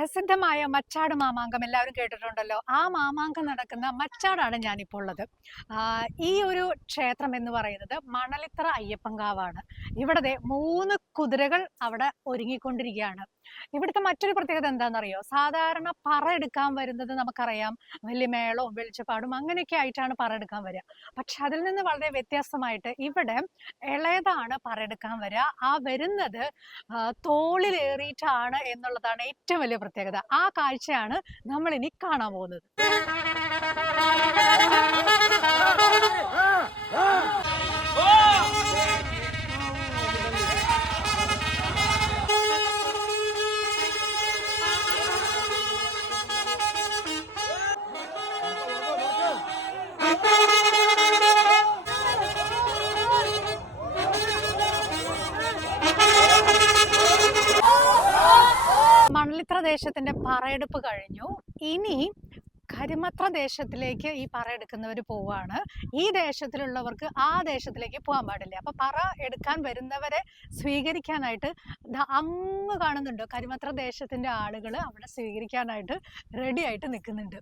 പ്രസിദ്ധമായ മച്ചാട് മാമാങ്കം എല്ലാവരും കേട്ടിട്ടുണ്ടല്ലോ. ആ മാമാങ്കം നടക്കുന്ന മച്ചാടാണ് ഞാനിപ്പോൾ ഉള്ളത്. ഈ ഒരു ക്ഷേത്രം എന്ന് പറയുന്നത് മണലിത്ര അയ്യപ്പങ്കാവാണ്. ഇവിടത്തെ മൂന്ന് കുതിരകൾ അവിടെ ഒരുങ്ങിക്കൊണ്ടിരിക്കുകയാണ്. ഇവിടുത്തെ മറ്റൊരു പ്രത്യേകത എന്താണെന്നറിയോ? സാധാരണ പറ എടുക്കാൻ വരുന്നത് നമുക്കറിയാം. വലിയ മേളവും വെളിച്ചപ്പാടും അങ്ങനെയൊക്കെ ആയിട്ടാണ് പറ എടുക്കാൻ വരിക. പക്ഷെ അതിൽ നിന്ന് വളരെ വ്യത്യസ്തമായിട്ട് ഇവിടെ ഇളയതാണ് പറ എടുക്കാൻ വരിക. ആ വരുന്നത് തോളിലേറിയിട്ടാണ് എന്നുള്ളതാണ് ഏറ്റവും വലിയ പ്രത്യേകത. ആ കാഴ്ചയാണ് നമ്മൾ ഇനി കാണാൻ പോകുന്നത്. മണലിത്ര ദേശത്തിന്റെ പറയെടുപ്പ് കഴിഞ്ഞു. ഇനി കരിമത്ര ദേശത്തിലേക്ക് ഈ പറ എടുക്കുന്നവർ പോവാണ്. ഈ ദേശത്തിലുള്ളവർക്ക് ആ ദേശത്തിലേക്ക് പോകാൻ പാടില്ല. അപ്പൊ പറ എടുക്കാൻ വരുന്നവരെ സ്വീകരിക്കാനായിട്ട് അങ്ങ് കാണുന്നുണ്ട്. കരിമത്ര ദേശത്തിന്റെ ആളുകൾ അവിടെ സ്വീകരിക്കാനായിട്ട് റെഡി ആയിട്ട് നിൽക്കുന്നുണ്ട്.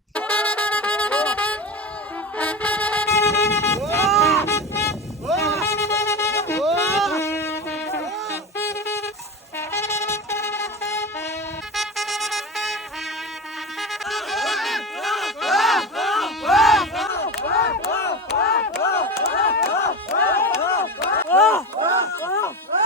oh.